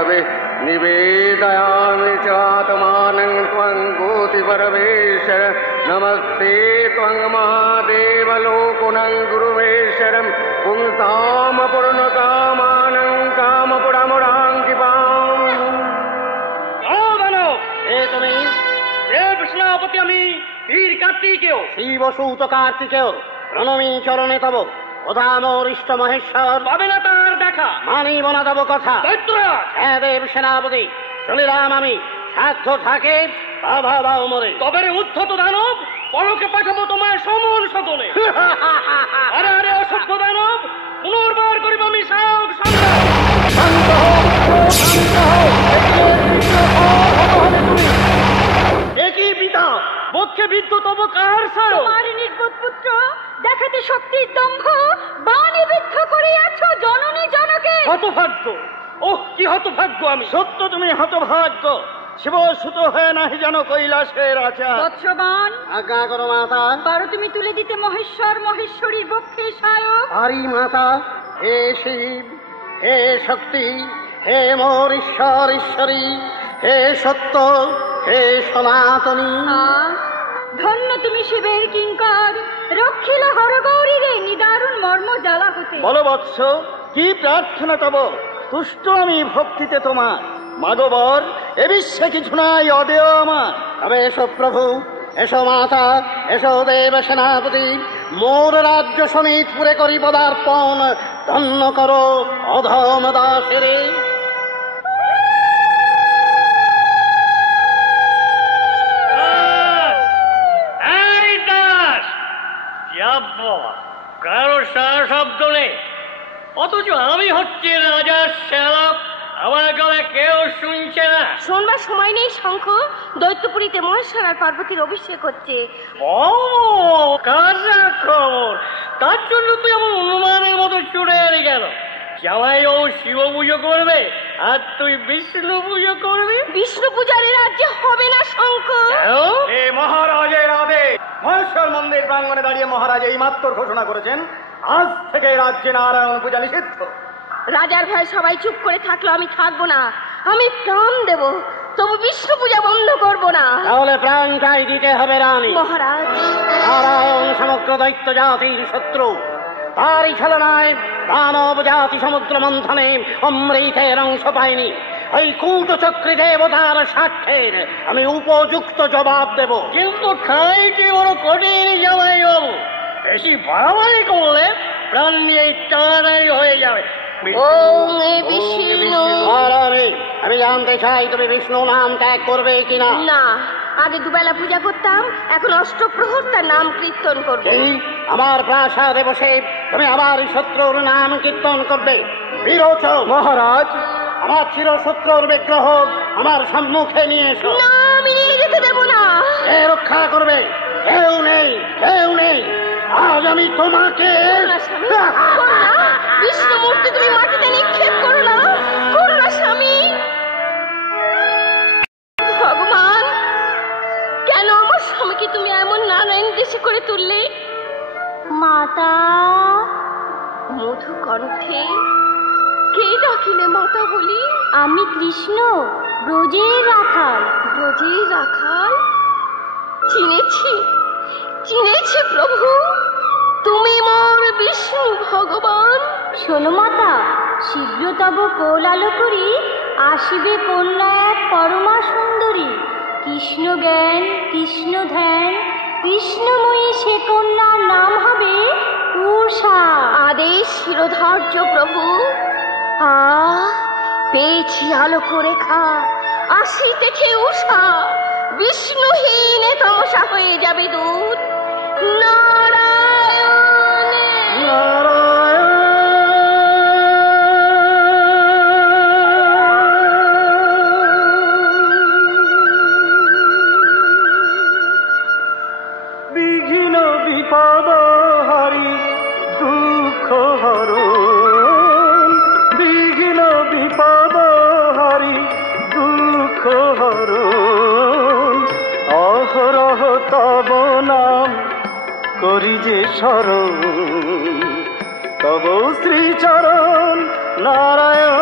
तवे निवेदयामि चात्मानं त्वं गोतिपरमेश्वर नमस्ते त्वं महादेव लोकुनं गुरुवेश्वरं पुंसाम पूर्णकामानं कामपुरमुराङ्किपाम्। তুমি বিষ্ণুপতি, আমি বীর কার্তিকেয় শিব সূত কার্তিকেয় প্রণমী চরণে তব প্রধানরিষ্ট মহেশ্বর। পাবে না তার দেখা, মানিব না তব কথা। হ্যাঁ দেব সেনাপতি, চলিলাম আমি, সাধ্য থাকে বাধা দাও মরে। তবে উদ্ধত দানব, পরকে পাঠাবো তোমার সমন সদনে। আরে আরে অসভ্য দানব, পুনর্বার করিব আমি সায়ক সংগ্রাম। একই পিতা বক্ষে বিদ্ধ তব কার সায়? তোমার নির্বোধ পুত্র দেখাতে শক্তির দম্ভ বাণে বিদ্ধ করিয়াছ জননী জনকে। হতভাগ্য, ওহ কি হতভাগ্য আমি। সত্য তুমি হতভাগ্য, শিব সুত হয়ে নাহি যেন কৈলাসের আচার। বৎসবান, আজ্ঞা করো মাতা। পারো তুমি তুলে দিতে মহেশ্বর মহেশ্বরীর বক্ষে সায়ক? আরি মাতা, হে শিব, হে শক্তি, হে মোর ঈশ্বর ঈশ্বরী, হে সত্য, হে সনাতনী। ধন্য তুমি শিবের কিঙ্কর, রক্ষিল হরগৌরী রে নিদারুণ মর্ম জ্বালা হতে। বলো বৎস, কি প্রার্থনা তব? তুষ্ট আমি ভক্তিতে তোমার। মাগবর, এ বিশ্বে কিছু নাই অদেয় আমার। তবে এসো প্রভু, এসো মাতা, এসো দেব সেনাপতি, মোর রাজ্য সমিত পুরে করি পদার্পণ। ধন্য করো অধম দাসেরে। কারো সারা শব্দ নেই, অথচ আমি হচ্ছি রাজার সেবক, আমার গলা কেউ শুনছে না। শোনবার সময় নেই শঙ্খ, দৈত্যপুরীতে মহেশ্বর আর পার্বতীর অভিষেক হচ্ছে। ও কাজা খবর, তার জন্য তুই আমার অনুমানের মতো ছুটে এলি কেন? জামাই ও শিব পুজো করবে আর তুই বিষ্ণু পুজো করবি। বিষ্ণু পূজার রাজ্যে হবে না শঙ্খ। মহারাজের আদেশ। মহেশ্বর মন্দির প্রাঙ্গণে দাঁড়িয়ে মহারাজ এই মাত্র ঘোষণা করেছেন, আজ থেকে রাজ্যে নারায়ণ পূজা নিষিদ্ধ। রাজার ভয় সবাই চুপ করে থাকলো, আমি থাকবো না। আমি প্রাণ দেব, তবু বিষ্ণু পূজা বন্ধ করবো না। তাহলে প্রাণটাই দিতে হবে রানী। মহারাজ, নারায়ণ সমগ্র দৈত্য জাতির শত্রু, তারই ছলনায় দানব জাতি সমুদ্র মন্থনে অমৃতের অংশ পায়নি। এই কূটচক্রী দেবতার স্বার্থের আমি উপযুক্ত জবাব দেব। কিন্তু খাইটি বড় কঠিন জামাই বাবু, বেশি বাড়াবাড়ি করলে প্রাণ নিয়ে টানাটানি হয়ে যাবে। আমি জানতে চাই তুমি বিষ্ণু নাম ত্যাগ করবে কিনা? না, আগে দুবেলা পূজা করতাম, এখন অষ্টপ্রহর তার নাম কীর্তন করবে। আমার প্রাসাদে বসে তুমি আমার শত্রুর নাম কীর্তন করবে? বিরোচ মহারাজ, আমার চিরশত্রুর বিগ্রহ আমার সম্মুখে নিয়ে এসো। না, আমি নিয়ে যেতে দেব না। কে রক্ষা করবে? কেউ নেই, কেউ নেই। আজ আমি তোমাকে বিষ্ণু মূর্তি তুমি মাটিতে নিক্ষেপ করো না, করো না স্বামী। ভগবান, কেন আমার স্বামীকে তুমি এমন নারায়ণ দেশে করে তুললে? মাতা, মধু কণ্ঠে কে ডাকিলে মাতা বলি? আমি কৃষ্ণ, ব্রজের রাখাল। ব্রজের রাখাল? চিনেছি, চিনেছি প্রভু, তুমি মোর বিষ্ণু ভগবান। শোনো মাতা, শীঘ্র তব কোল আলো করি আসিবে কন্যা এক পরমা সুন্দরী। কৃষ্ণ জ্ঞান, কৃষ্ণ ধ্যান, কৃষ্ণময়ী সে কন্যার নাম হবে উষা। আদেশ শিরোধার্য প্রভু। পেয়েছি আলোক রেখা, আসিতেছে উষা, বিষ্ণুহীনে তমসা হয়ে যাবে দূর। নারায়ণ নারায়ণ। বিঘ্ন বিপদ হারি দুঃখ হরণ, বিঘ্ন বিপদ হারি দুঃখ হরণ, অহরহ তব নাম করি যে স্মরণ, তব শ্রীচরণ নারায়ণ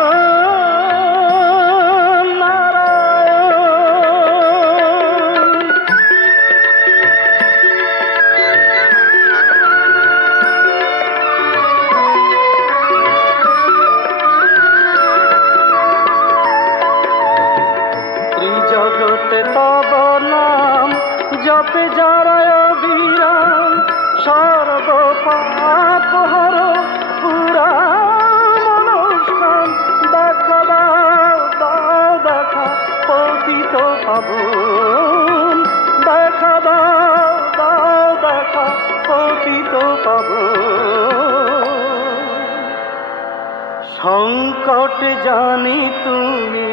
সংকট জানি তুমি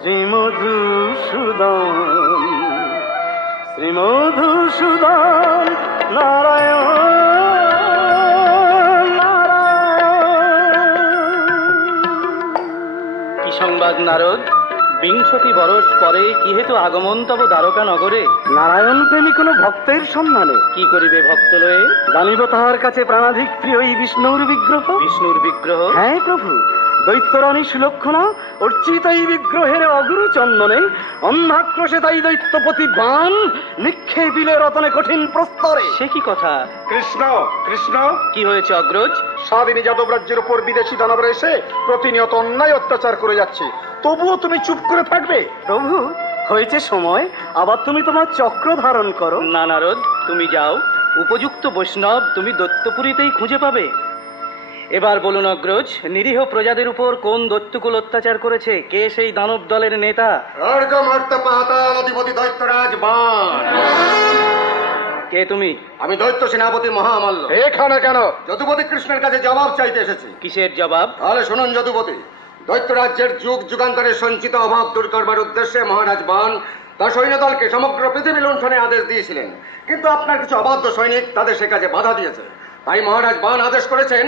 শ্রীমধুসূদন, শ্রীমধুসূদন নারায়ণ নারায়ণ। কি সংবাদ নারদ? 20 বরস পরে কি হেতু আগমন তব দ্বারকা নগরে? নারায়ণ প্রেমী কোন ভক্তের সন্ধানে। কি করিবে ভক্ত লয়ে? জানিব তাহার কাছে প্রাণাধিক প্রিয় এই বিষ্ণুর বিগ্রহ। বিষ্ণুর বিগ্রহ? হ্যাঁ প্রভু, দৈত্যরানী সুলক্ষণা অর্চিত এই বিগ্রহের অগুরু চন্দনে অন্ধাক্রোশে তাই দৈত্যপতি বান নিক্ষেপিলে রতনে কঠিন প্রস্তরে। সে কি কথা? কৃষ্ণ কৃষ্ণ, কি হয়েছে অগ্রজ? স্বাধীনী যাদব রাজ্যের উপর বিদেশি দানবরা এসে প্রতিনিয়ত অন্যায় অত্যাচার করে যাচ্ছে, তবুও তুমি চুপ করে থাকবে? প্রভু, হয়েছে সময়, আবার তুমি তোমার চক্র ধারণ করো। না নারদ, তুমি যাও, উপযুক্ত বৈষ্ণব তুমি দৈত্যপুরীতেই খুঁজে পাবে। এবার বলুন অগ্রজ, নিরীহ প্রজাদের উপর কোন দৈত্যকুল অত্যাচার করেছে? কে সেই দানব দলের নেতা? অধিপতি দৈত্যরাজ বান। কে তুমি? আমি দৈত্য সেনাপতি মহামাল্য। এখানে কেন? যদুপতি কৃষ্ণের কাছে জবাব চাইতে এসেছি। কিসের জবাব? তাহলে শুনুন যদুপতি, দৈত্য রাজ্যের যুগ যুগান্তরের সঞ্চিত অভাব দূর করবার উদ্দেশ্যে মহারাজ বান তার সৈন্যদলকে সমগ্র পৃথিবী লুণ্ঠনে আদেশ দিয়েছিলেন, কিন্তু আপনার কিছু অবাধ্য সৈনিক তাদের সে কাজে বাধা দিয়েছে। তাই মহারাজ বান আদেশ করেছেন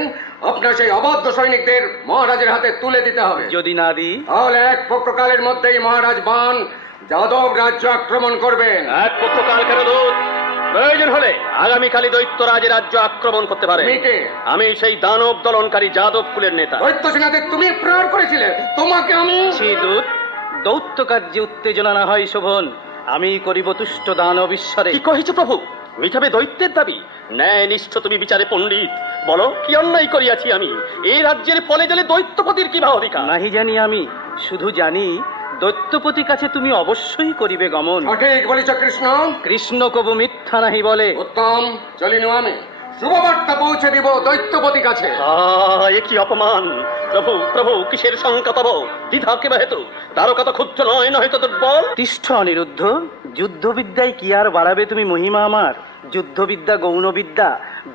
আপনার সেই অবাধ্য সৈনিকদের মহারাজের হাতে তুলে দিতে হবে। যদি না দিই তাহলে এক পক্ষকালের মধ্যেই মহারাজ বান যাদব রাজ্য আক্রমণ করবেন। এক পক্ষকাল কেন দূত? প্রয়োজন হলে আগামীকালই দৈত্যরাজ রাজ্য আক্রমণ করতে পারে। আমি সেই দানব দলনকারী যাদব কুলের নেতা। দৈত্য সেনাদের তুমি প্রেরণ করেছিলে, তোমাকে আমি। দূত, দৈত্য কার্যে উত্তেজনা না হয় শোভন, আমি করিব তুষ্ট দানব ঈশ্বরে। কি কহিছ প্রভু? মিঠাবে দৈত্যের দাবি? ন্যায় নিষ্ঠ তুমি বিচারে পণ্ডিত, বলো কি অন্যায় করিয়াছি আমি? এই রাজ্যের ফলে জলে দৈত্যপতির কি বা অধিকার? নাহি জানি আমি, শুধু জানি দৈত্যপতি কাছে তুমি অবশ্যই করিবে গমন। সঠিক বলিছ কৃষ্ণ। কৃষ্ণ কবু মিথ্যা নাহি বলে। উত্তম, চলিনু আমি শুভবার্তা পৌঁছে দিব দৈত্যপতি কাছে। এ কি অপমান! প্রভু প্রভু, কিসের শঙ্কা তব? দ্বিধা কে বা হেতু? দ্বারকা তো ক্ষুদ্র নয়, নয়তো দুর্বল। তিষ্ঠ অনিরুদ্ধ, যুদ্ধবিদ্যায় কি আর বাড়াবে তুমি মহিমা আমার? যুদ্ধবিদ্যা গৌণবিদ্যা,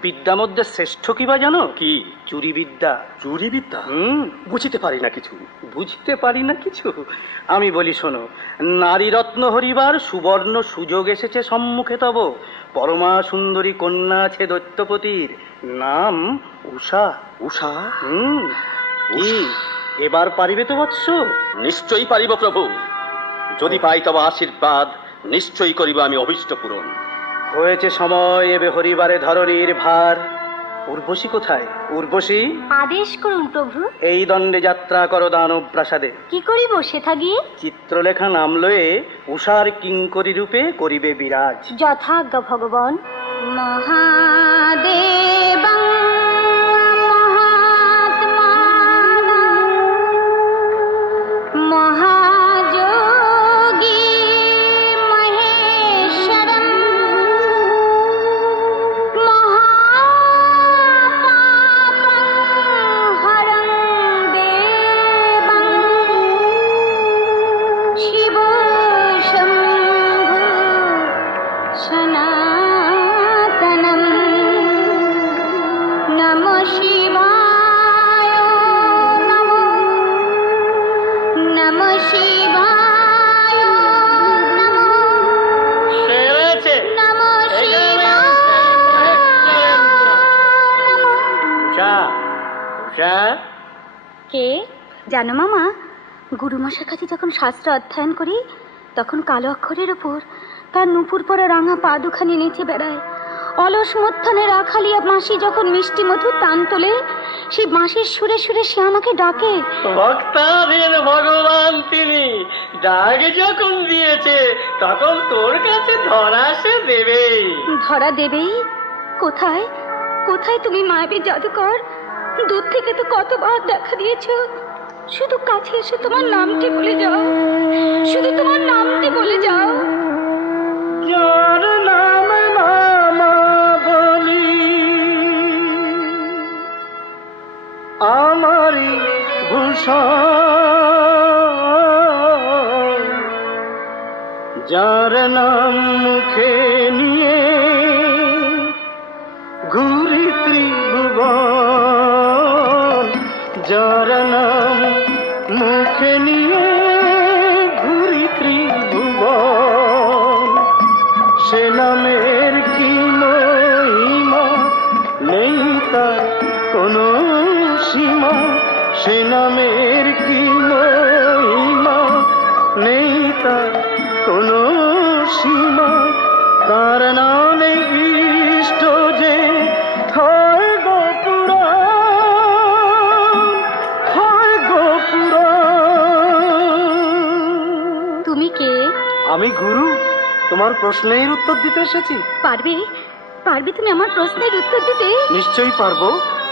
বিদ্যা মধ্যে শ্রেষ্ঠ কি বা জানো? কি? চুরি বিদ্যা। চুরি বিদ্যা? বুঝিতে পারি না কিছু। বুঝতে পারি না কিছু? আমি বলি শোনো, নারী রত্ন হরিবার সুবর্ণ সুযোগ এসেছে সম্মুখে তব। পরমা সুন্দরী কন্যা আছে দৈত্যপতির, নাম উষা। উষা? কি এবার পারিবে তো বৎস? নিশ্চয়ই পারিব প্রভু, যদি পাই তব আশীর্বাদ নিশ্চয়ই করিব আমি অভীষ্ট পূরণ। হয়েছে সময় এবে হরিবারে ধরণীর ভার। উর্বশী কোথায়? উর্বশী, আদেশ করুন প্রভু। এই দণ্ডে যাত্রা করো দানব প্রাসাদে। কি করিব সেথা গিয়ে? চিত্রলেখা নাম লয়ে উষার কিঙ্করী রূপে করিবে বিরাজ। যথাজ্ঞা ভগবান। মহাদেবং কে জানো মামা, গুরুমশার কাছে যখন শাস্ত্র অধ্যয়ন করি তখন কালো অক্ষরের ওপর তার নুপুর পরা রাঙা পা দুখানি নিচে বেড়ায়। অলস মধ্যাহ্নে রাখালিয়া বাঁশি যখন মিষ্টি মধুর টান তোলে, সেই বাঁশির সুরে সুরে সে আমাকে ডাকে। ভক্তাধীন ভগবান তিনি, ডাক যখন দিয়েছে তখন তোর কাছে ধরা সে দেবেই। ধরা দেবেই? কোথায় কোথায় তুমি মায়াবী জাদুকর? দূর থেকে তো কতবার দেখা দিয়েছো, শুধু কাছে এসে তোমার নামটি বলে যাও, শুধু তোমার নামটি বলে যাও। যার নাম মামা বলি আমারি ভূষণ, যার নাম মুখে নিয়ে ঘুরি ত্রিভুবন, যার নাম মুখে নিয়ে ঘুরি ত্রিভুবন, সে নামের কি মহিমা, নেই তার কোনো সীমা। সে নামের কি মহিমা, নেই তার কোনো সীমা। তার নামে ইষ্ট যে হয় গো পুরাণ, হয় গো পুরাণ। তুমি কে? আমি গুরু, তোমার প্রশ্নের উত্তর দিতে এসেছি। পারবে পারবে তুমি আমার প্রশ্নের উত্তর দিতে? নিশ্চয়ই পারবো,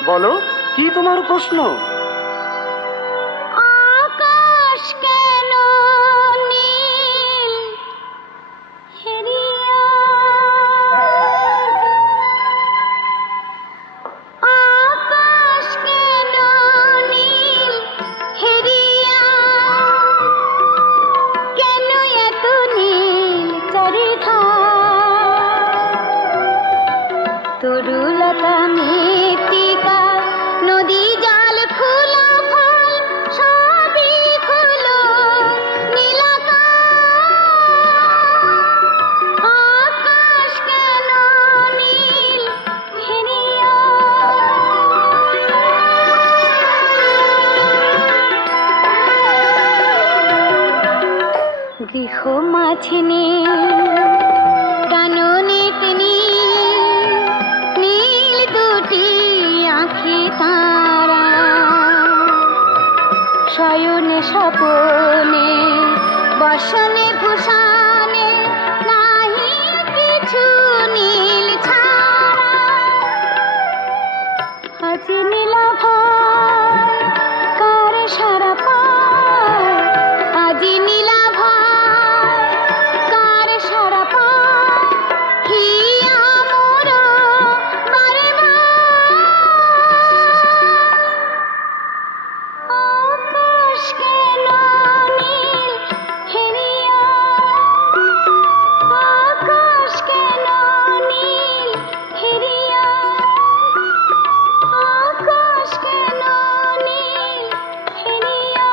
বলো কি তোমার প্রশ্ন? আকাশ কেন নীল হেরিয়া, আকাশ কেন নীল হেরিয়া, কেন এত নীল চারিধার, তরুলতা মৃত্তিকা নদী জল ফুল ফল সবই হলো নীলাকাশ। আকাশ কেন নীল হেরিয়া, গৃহ মাঝে নীল কাননে তিনি, নীল দুটি আঁখি তারা, শয়নে স্বপনে বসনে ভূষণে নাহি কিছু নীল ছাড়া। আজি নীলাভয় কার সারা পায়, আজি নীলাভয় কার সারা পায়, হিয়া মোর বারে বার। আকাশ কেন নীল হেরিয়া, আকাশ কেন নীল হেরিয়া, আকাশ কেন নীল হেরিয়া।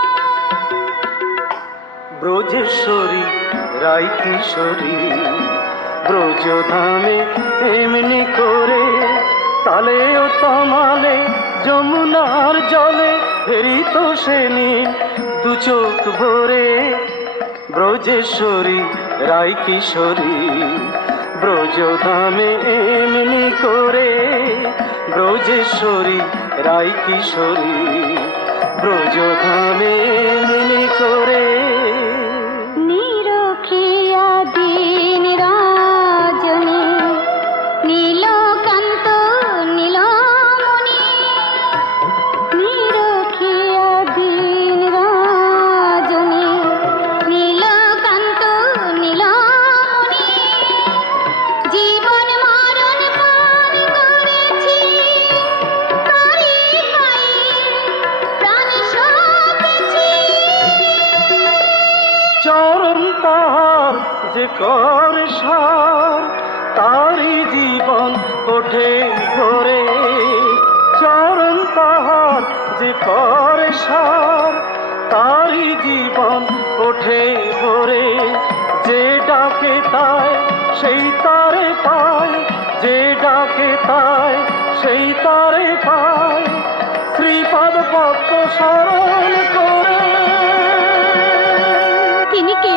ব্রজেশ্বরী রাই কিশোরী, ব্রজধামে এমনি করে তালে ও তমালে যমুনার জলে হেরিত সে নীল দু চোখ ভরে। ব্রজেশ্বরী রাই কিশোরী, ব্রজধামে এমনি করে, ব্রজেশ্বরী রাই কিশোরী, ব্রজধামে এমনি করে। নিরখিয়া দিন রাজনী নীলকান্ত নীলমণি, নিরখিয়া দিন রাজনী নীলকান্ত নীলমণি, জীবন মরণ পার করেছি তারি পায়ে প্রাণ সঁপেছি। চরণ তাহার যে কর সার, তারি জীবন ওঠে ভরে। চরণ তাহার যে কর সার, তারি জীবন ওঠে ভরে। যে ডাকে তাই সেই তারে পায়, যে ডাকে তাই সেই তারে পায়। শ্রীপাদ পদ্ম শরণ করে। তিনি কে?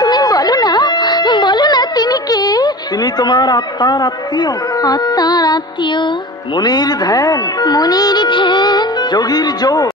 তুমি বলো না তিনি কে? তিনি তোমার আত্মার আত্মীয়, আত্মার আত্মীয়, মুনির ধ্যান, মনের ধ্যান, যোগীর যোগ।